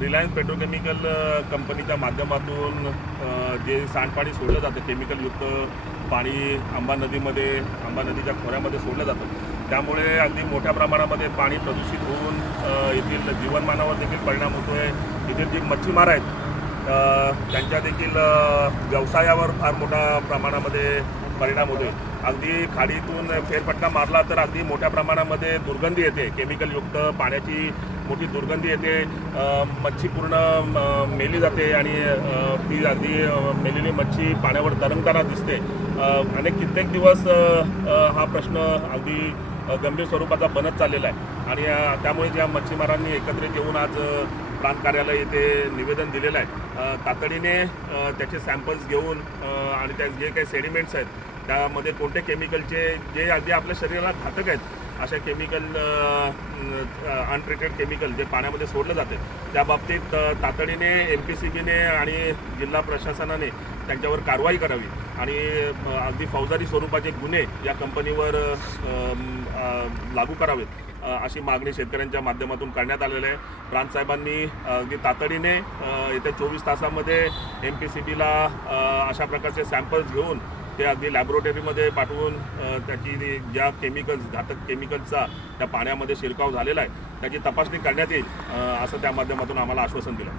Reliance petrochemical कंपनीच्या माध्यमातून जे सांडपाणी सोडलं जातं केमिकलयुक्त पाणी आंबा नदीमध्ये आंबा नदीच्या खोऱ्यामध्ये सोडलं जातं. त्यामुळे अगदी मोठ्या प्रमाणामध्ये पाणी प्रदूषित होऊन येथील जीवनमानावर देखील परिणाम होतो आहे येथील जी मच्छीमार आहेत त्यांच्या देखील व्यवसायावर फार मोठ्या प्रमाणामध्ये परिणाम होतोय. अगदी खाडीतून फेरफटका मारला तर अगदी मोठ्या प्रमाणामध्ये दुर्गंधी येते. केमिकलयुक्त पाण्याची मोठी दुर्गंधी येते. मच्छी पूर्ण मेली जाते आणि ती अगदी मेलेली मच्छी पाण्यावर तरंगताना दिसते. अनेक कित्येक दिवस हा प्रश्न अगदी गंभीर स्वरूपाचा बनत चाललेला आहे. आणि त्यामुळे ज्या मच्छीमारांनी एकत्रित येऊन आज प्रांत कार्यालय येथे निवेदन दिलेलं आहे. तातडीने त्याचे सॅम्पल्स घेऊन आणि त्या जे काही सेडिमेंट्स आहेत त्यामध्ये कोणते केमिकलचे जे अगदी आपल्या शरीराला घातक आहेत अशा केमिकल अनट्रीटेड केमिकल जे पाण्यामध्ये सोडलं जाते त्या बाबतीत तातडीने एम पी सी बीने आणि जिल्हा प्रशासनाने त्यांच्यावर कारवाई करावी. आणि अगदी फौजदारी स्वरूपाचे गुन्हे या कंपनीवर लागू करावेत. अशी मागणी शेतकऱ्यांच्या माध्यमातून करण्यात आलेली आहे. प्रांतसाहेबांनी अगदी तातडीने येत्या चोवीस तासामध्ये एम पी सी बीला अशा प्रकारचे सॅम्पल्स घेऊन ते अगदी लॅबोरेटरीमध्ये पाठवून त्याची ज्या केमिकल्स घातक केमिकल्सचा त्या पाण्यामध्ये शिरकाव झालेला आहे त्याची तपासणी करण्यात येईल असं त्या माध्यमातून आम्हाला आश्वासन दिलं.